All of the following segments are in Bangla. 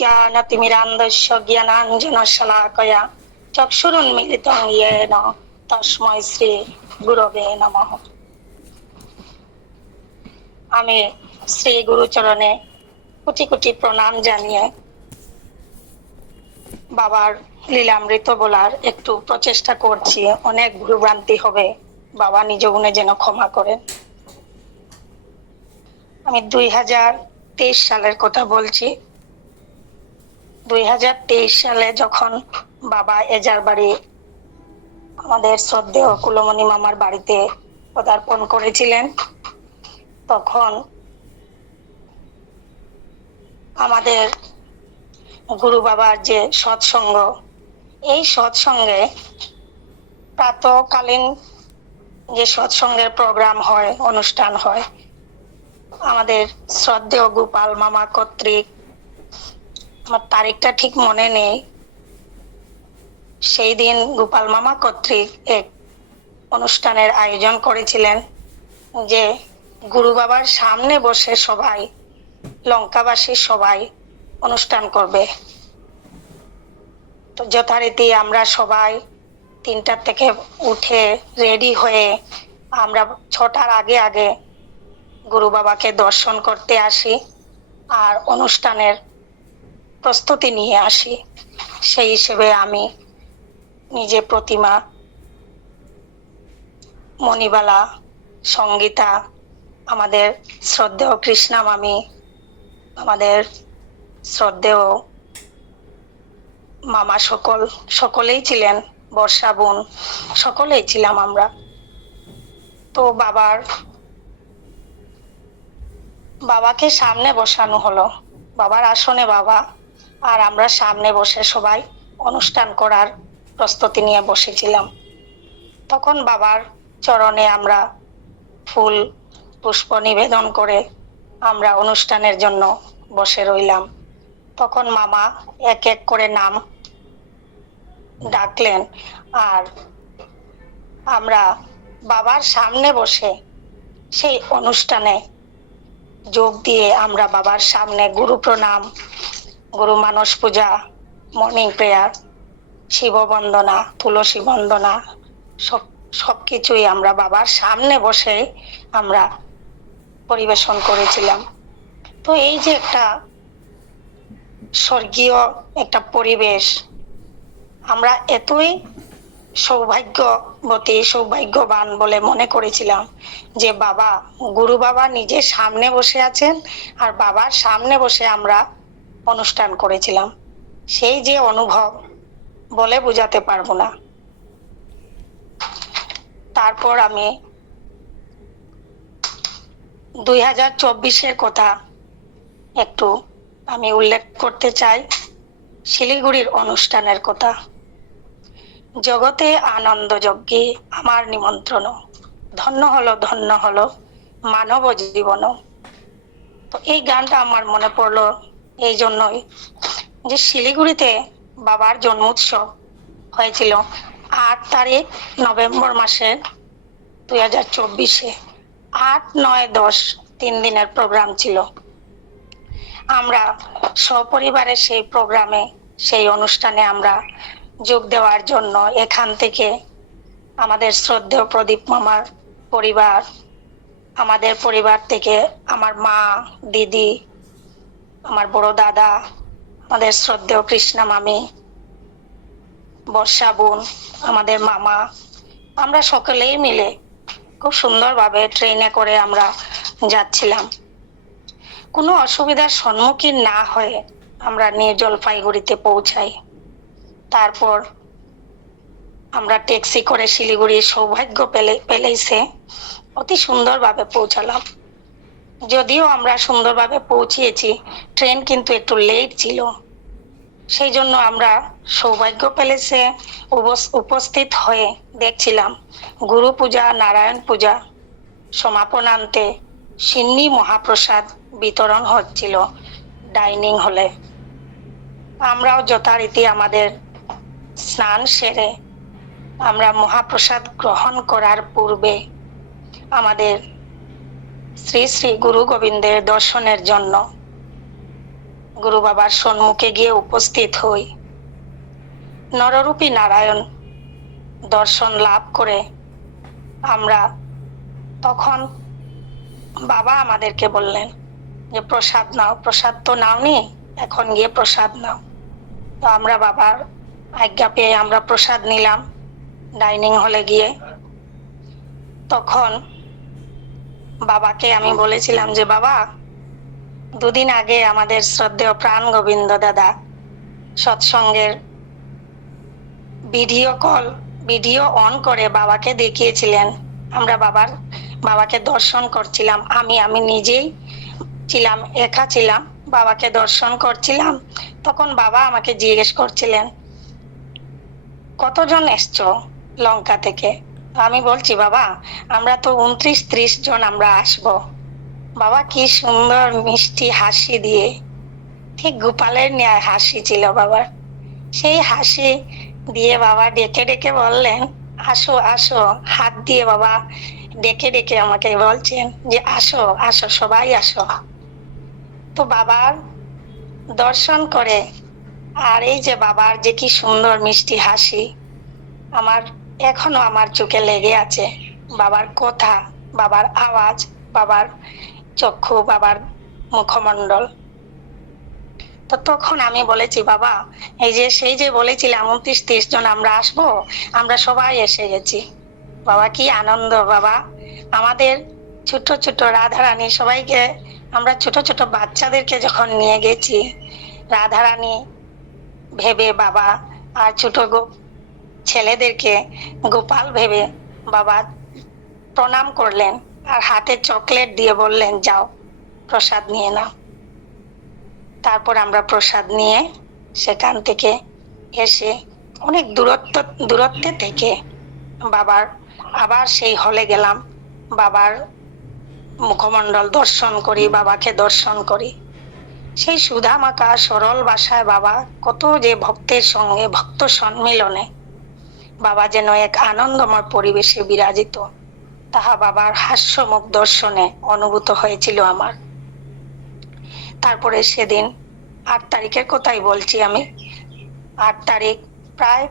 অজ্ঞানতিমিরান্ধস্য জ্ঞানাঞ্জনশলাকয়া চক্ষুরুন্মিলিतं येन তস্मै শ্রী গুরবে নমঃ। আমি শ্রী গুরুচরণে কোটি কোটি প্রণাম জানিয়ে বাবার লীলামৃত বলার একটু প্রচেষ্টা করছি। অনেক ভুলভ্রান্তি হবে, বাবা নিজ গুণে যেন ক্ষমা করেন। আমি 2023 সালের কথা বলছি। 2023 সালে যখন বাবা এজার বাড়ি আমাদের শ্রদ্ধেয় কুলমণি মামার বাড়িতে পদার্পণ করেছিলেন, তখন আমাদের গুরু বাবার যে সৎসঙ্গ, এই সৎসঙ্গে প্রাতকালীন যে সৎসঙ্গের প্রোগ্রাম হয়, অনুষ্ঠান হয়, আমাদের শ্রদ্ধেয় গোপাল মামা কর্তৃক, আমার তারিখটা ঠিক মনে নেই, সেই দিন গোপাল মামা কর্তৃক এক অনুষ্ঠানের আয়োজন করেছিলেন যে গুরু বাবার সামনে বসে সবাই, লঙ্কাবাসী সবাই অনুষ্ঠান করবে। তো যথারীতি আমরা সবাই 3টা থেকে উঠে রেডি হয়ে আমরা 6টার আগে আগে গুরু বাবাকে দর্শন করতে আসি আর অনুষ্ঠানের প্রস্তুতি নিয়ে আসি। সেই হিসেবে আমি নিজে প্রতিমা, মণিবালা, সঙ্গীতা, আমাদের শ্রদ্ধেয় কৃষ্ণা মামি, আমাদের শ্রদ্ধেয় মামা সকলেই ছিলেন, বর্ষা বোন, সকলেই ছিলাম আমরা। তো বাবাকে সামনে বসানো হলো, বাবার আসনে বাবা, আর আমরা সামনে বসে সবাই অনুষ্ঠান করার প্রস্তুতি নিয়ে বসেছিলাম। তখন বাবার চরণে আমরা ফুল পুষ্প নিবেদন করে আমরা অনুষ্ঠানের জন্য বসে রইলাম। তখন মামা এক এক করে নাম ডাকলেন আর আমরা বাবার সামনে বসে সেই অনুষ্ঠানে যোগ দিয়ে আমরা বাবার সামনে গুরু প্রণাম, গুরু মানস পূজা, মর্নিং প্রেয়ার, শিব বন্দনা, তুলসী বন্দনা, সবকিছুই আমরা বাবার সামনে বসে আমরা পরিবেশন করেছিলাম। তো এই যে একটা স্বর্গীয় একটা পরিবেশ, আমরা এতই সৌভাগ্যবান বলে মনে করেছিলাম যে গুরু বাবা নিজে সামনে বসে আছেন আর বাবার সামনে বসে আমরা অনুষ্ঠান করেছিলাম। সেই যে অনুভব বলে বোঝাতে পারবো না। তারপর আমি 2024-এর কথা একটু আমি উল্লেখ করতে চাই, শিলিগুড়ির অনুষ্ঠানের কথা। জগতে আনন্দ যজ্ঞে আমার নিমন্ত্রণ, ধন্য হলো মানব জীবন। তো এই গানটা আমার মনে পড়লো এই জন্যই যে শিলিগুড়িতে বাবার জন্মোৎসব হয়েছিল 8 তারিখ নভেম্বর মাসে 2024-এ। 8, 9, 10 3 দিনের প্রোগ্রাম ছিল। আমরা সপরিবারে সেই প্রোগ্রামে, সেই অনুষ্ঠানে আমরা যোগ দেওয়ার জন্য এখান থেকে আমাদের শ্রদ্ধেয় প্রদীপ মামার পরিবার, আমাদের পরিবার থেকে আমার মা, দিদি, আমার বড় দাদা, আমাদের শ্রদ্ধেয় কৃষ্ণা মামি, বর্ষা বোন, আমাদের মামা, আমরা সকলেই মিলে খুব সুন্দরভাবে ট্রেনে করে আমরা যাচ্ছিলাম। কোনো অসুবিধার সম্মুখীন না হয়ে আমরা নিউ জলপাইগুড়িতে পৌঁছাই। তারপর আমরা ট্যাক্সি করে শিলিগুড়ির সৌভাগ্য পেলেইছে অতি সুন্দরভাবে পৌঁছালাম। যদিও আমরা সুন্দরভাবে পৌঁছিয়েছি, ট্রেন কিন্তু একটু লেট ছিল, সেই জন্য আমরা সৌভাগ্য পেলেছে উপস্থিত হয়ে দেখছিলাম গুরু পূজা, নারায়ণ পূজা সমাপনান্তে সিন্নি মহাপ্রসাদ বিতরণ হচ্ছিল ডাইনিং হলে। আমরাও যথারীতি আমাদের স্নান সেরে আমরা মহাপ্রসাদ গ্রহণ করার পূর্বে আমাদের শ্রী শ্রী গুরু গোবিন্দের দর্শনের জন্য গুরু বাবার সম্মুখে গিয়ে উপস্থিত হই। নররূপী নারায়ণ দর্শন লাভ করে আমরা তখন বাবা আমাদেরকে বললেন যে প্রসাদ নাও, প্রসাদ তো নাওনি, এখন গিয়ে প্রসাদ নাও। তো আমরা বাবার আজ্ঞা পেয়ে আমরা প্রসাদ নিলাম ডাইনিং হলে গিয়ে। তখন বাবাকে আমি বলেছিলাম যে বাবা, দুদিন আগে আমাদের শ্রদ্ধেয় প্রাণ গোবিন্দ দাদা সৎসঙ্গের ভিডিও অন করে বাবাকে দেখিয়েছিলেন। আমরা বাবাকে দর্শন করছিলাম, আমি নিজেই ছিলাম, একা ছিলাম, বাবাকে দর্শন করছিলাম। তখন বাবা আমাকে জিজ্ঞেস করছিলেন কতজন এসছো লঙ্কা থেকে। আমি বলছি বাবা আমরা তো 29-30 জন আমরা আসবো। বাবা কি সুন্দর মিষ্টি হাসি দিয়ে, ঠিক গোপালের ন্যায় হাসি ছিল বাবার। সেই হাসি দিয়ে বাবা ডেকে ডেকে বললেন আসো আসো, হাত দিয়ে বাবা ডেকে ডেকে আমাকে বলছেন যে আসো আসো সবাই আসো। তো বাবার দর্শন করে আর এই যে বাবার যে কি সুন্দর মিষ্টি হাসি, আমার এখনো আমার চোখে লেগে আছে। বাবার কথা, বাবার আওয়াজ, বাবার চক্ষু, বাবার মুখমণ্ডল। তো তখন আমি বলেছি বাবা এই যে সেই যে বলেছিলাম 29-30 জন আমরা আসবো, আমরা সবাই এসে গেছি। বাবা কি আনন্দ বাবা, আমাদের ছোট ছোট রাধারানী সবাইকে, আমরা ছোট ছোট বাচ্চাদেরকে যখন নিয়ে গেছি রাধারানী ভেবে বাবা, আর ছোট ছেলেদেরকে গোপাল ভেবে বাবা প্রণাম করলেন আর হাতে চকলেট দিয়ে বললেন যাও প্রসাদ নিয়ে নাও। তারপর আমরা প্রসাদ নিয়ে সেখান থেকে এসে অনেক দূরত্বে থেকে বাবার আবার সেই হলে গেলাম, বাবার মুখমণ্ডল দর্শন করি, বাবাকে দর্শন করি। সেই সুধামাখা সরল ভাষায় বাবা কত যে ভক্তের সঙ্গে ভক্ত সম্মিলনে বাবা যেন এক আনন্দময় পরিবেশে বিরাজিত, তাহা বাবার হাস্যমুখ দর্শনে অনুভূত হয়েছিল আমার। তারপরে সেদিন 8 তারিখের কথাই বলছি আমি। 8 তারিখ প্রায়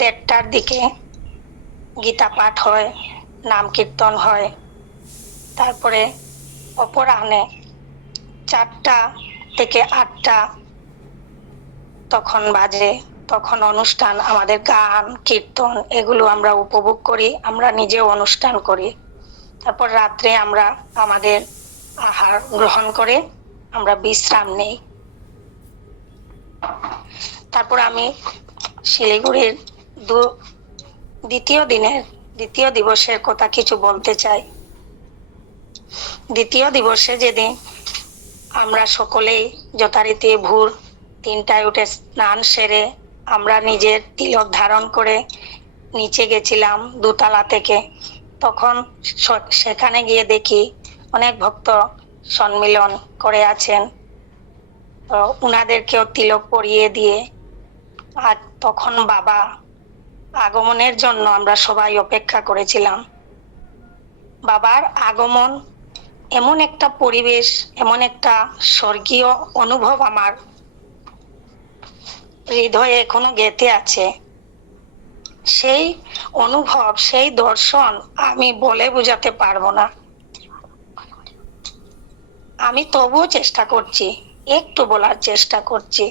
1:30টার দিকে গীতা পাঠ হয়, নাম কীর্তন হয়। তারপরে অপরাহ্নে 4টা থেকে 8টা তখন বাজে, তখন অনুষ্ঠান, আমাদের গান কীর্তন এগুলো আমরা উপভোগ করি, আমরা নিজেও অনুষ্ঠান করি। তারপর রাত্রে আমরা আমাদের আহার গ্রহণ করে আমরা বিশ্রাম নেই। তারপর আমি শিলিগুড়ির দ্বিতীয় দিবসের কথা কিছু বলতে চাই। দ্বিতীয় দিবসে যেদিন আমরা সকলেই যথারীতি ভোর 3টায় উঠে স্নান সেরে আমরা নিজের তিলক ধারণ করে নিচে গেছিলাম 2তলা থেকে। তখন সেখানে গিয়ে দেখি অনেক ভক্ত সম্মিলন করে আছেন, তো উনাদেরকেও তিলক পরিয়ে দিয়ে আর তখন বাবা আগমনের জন্য আমরা সবাই অপেক্ষা করেছিলাম। বাবার আগমন এমন একটা পরিবেশ, এমন একটা স্বর্গীয় অনুভব আমার হৃদয়ে এখনো গেঁথে আছে। সেই অনুভব, সেই দর্শন আমি বলে বোঝাতে পারবো না। আমি তবুও চেষ্টা করছি, একটু বলার চেষ্টা করছি।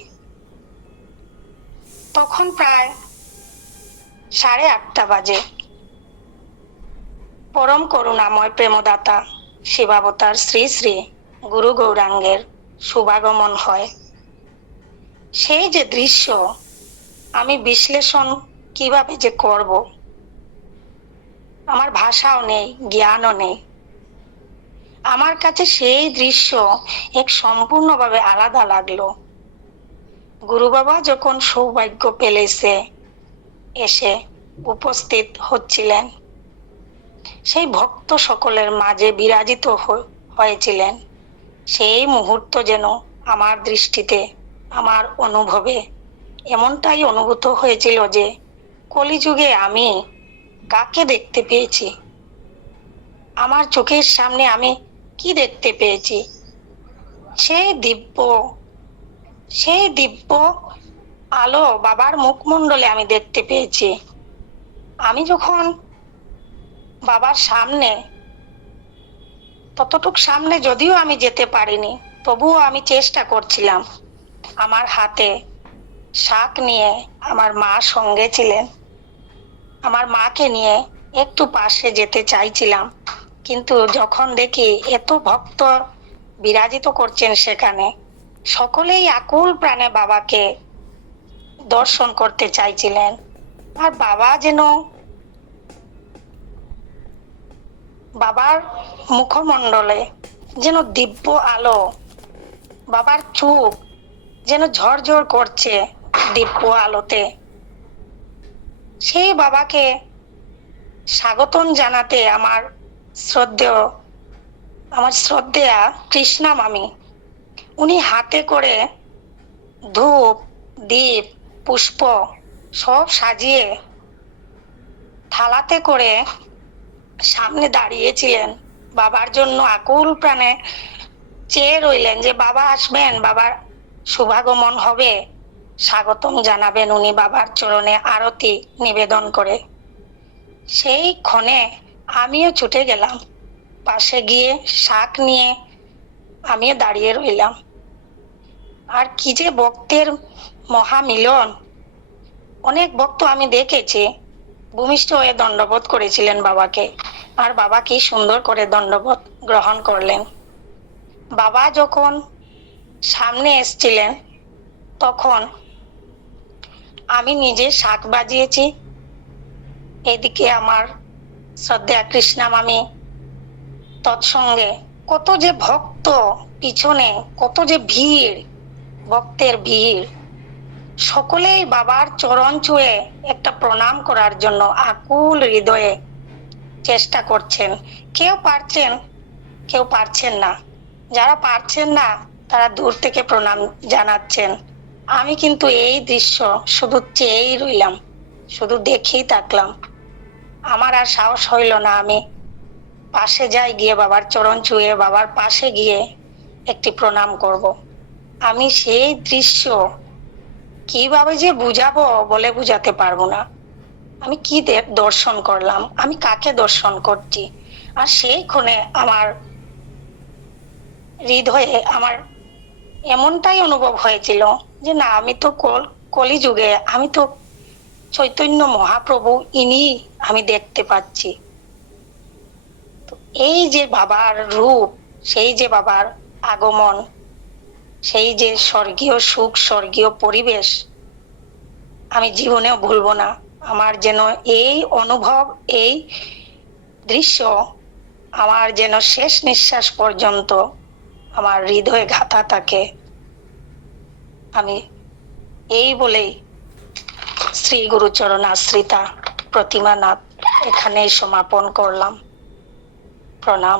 তখন প্রায় 8:30 বাজে। পরম করুণাময় প্রেমদাতা শিবাবতার শ্রী শ্রী গুরু গৌরাঙ্গের শুভাগমন হয়। সেই যে দৃশ্য আমি বিশ্লেষণ কিভাবে যে করব, আমার ভাষাও নেই, জ্ঞানও নেই। আমার কাছে সেই দৃশ্য এক সম্পূর্ণভাবে আলাদা লাগলো। গুরু বাবা যখন সৌভাগ্য পেলেছে এসে উপস্থিত হচ্ছিলেন, সেই ভক্ত সকলের মাঝে বিরাজিত হয়েছিলেন, সেই মুহূর্ত যেন আমার দৃষ্টিতে, আমার অনুভবে এমনটাই অনুভূত হয়েছিল যে কলিযুগে আমি কাকে দেখতে পেয়েছি, আমার চোখের সামনে আমি কি দেখতে পেয়েছি। সেই দিব্য সেই দিব্য আলো বাবার মুখমণ্ডলে আমি দেখতে পেয়েছি। আমি যখন বাবার সামনে, ততটুক সামনে যদিও আমি যেতে পারিনি, তবুও আমি চেষ্টা করছিলাম। আমার হাতে শাক নিয়ে আমার মা সঙ্গে ছিলেন, আমার মাকে নিয়ে একটু পাশে যেতে চাইছিলাম, কিন্তু যখন দেখি এত ভক্ত বিরাজিত করছেন সেখানে, সকলেই আকুল প্রাণে বাবাকে দর্শন করতে চাইছিলেন। আর বাবা যেন, বাবার মুখমণ্ডলে যেন দিব্য আলো, বাবার চোখ যেন ঝরঝর করছে দিব্য আলোতে। সেই বাবাকে স্বাগতম জানাতে আমার শ্রদ্ধেয়া কৃষ্ণা মামি, উনি হাতে করে ধূপ দীপ পুষ্প সব সাজিয়ে থালাতে করে সামনে দাঁড়িয়েছিলেন। বাবার জন্য আকুল প্রাণে চেয়ে রইলেন যে বাবা আসবেন, বাবার শুভাগমন হবে, স্বাগতম জানাবেন উনি বাবার চরণে আরতি নিবেদন করে। সেই ক্ষণে আমিও ছুটে গেলাম, পাশে গিয়ে শাক নিয়ে আমিও দাঁড়িয়ে রইলাম। আর কি যে ভক্তের মহামিলন! অনেক ভক্ত আমি দেখেছি ভূমিষ্ঠ হয়ে দণ্ডবোধ করেছিলেন বাবাকে, আর বাবা কি সুন্দর করে দণ্ডবোধ গ্রহণ করলেন। বাবা যখন সামনে এসছিলেন তখন আমি নিজে শাক বাজিয়েছি, এদিকে আমার শ্রদ্ধা কৃষ্ণা মামি, তৎসঙ্গে কত যে ভক্ত, পিছনে কত যে ভিড়, ভক্তের ভিড়, সকলেই বাবার চরণ ছুঁয়ে একটা প্রণাম করার জন্য আকুল হৃদয়ে চেষ্টা করছেন। কেউ পারছেন, কেউ পারছেন না। যারা পারছেন না তারা দূর থেকে প্রণাম জানাচ্ছেন। আমি কিন্তু এই দৃশ্য শুধু চেয়েই রইলাম, শুধু দেখেই থাকলাম। আমার আর সাহস হইল না আমি পাশে যাই, গিয়ে বাবার চরণ ছুঁয়ে বাবার পাশে গিয়ে একটি প্রণাম করব। আমি সেই দৃশ্য কিভাবে যে বুঝাবো বলে বুঝাতে পারবো না। আমি কি দর্শন করলাম, আমি কাকে দর্শন করছি। আর সেই ক্ষণে আমার হৃদয়ে আমার এমনটাই অনুভব হয়েছিল যে না, আমি তো কলিযুগে, আমি তো চৈতন্য মহাপ্রভু, ইনি আমি দেখতে পাচ্ছি। তো এই যে বাবার রূপ, সেই যে বাবার আগমন, সেই যে স্বর্গীয় সুখ, স্বর্গীয় পরিবেশ, আমি জীবনেও ভুলবো না। আমার যেন এই অনুভব, এই দৃশ্য আমার যেন শেষ নিঃশ্বাস পর্যন্ত আমার হৃদয়ে গাঁথা থাকে। আমি এই বলেই শ্রী গুরুচরণ আশ্রিতা প্রতিমানাথ এখানেই সমাপন করলাম। প্রণাম।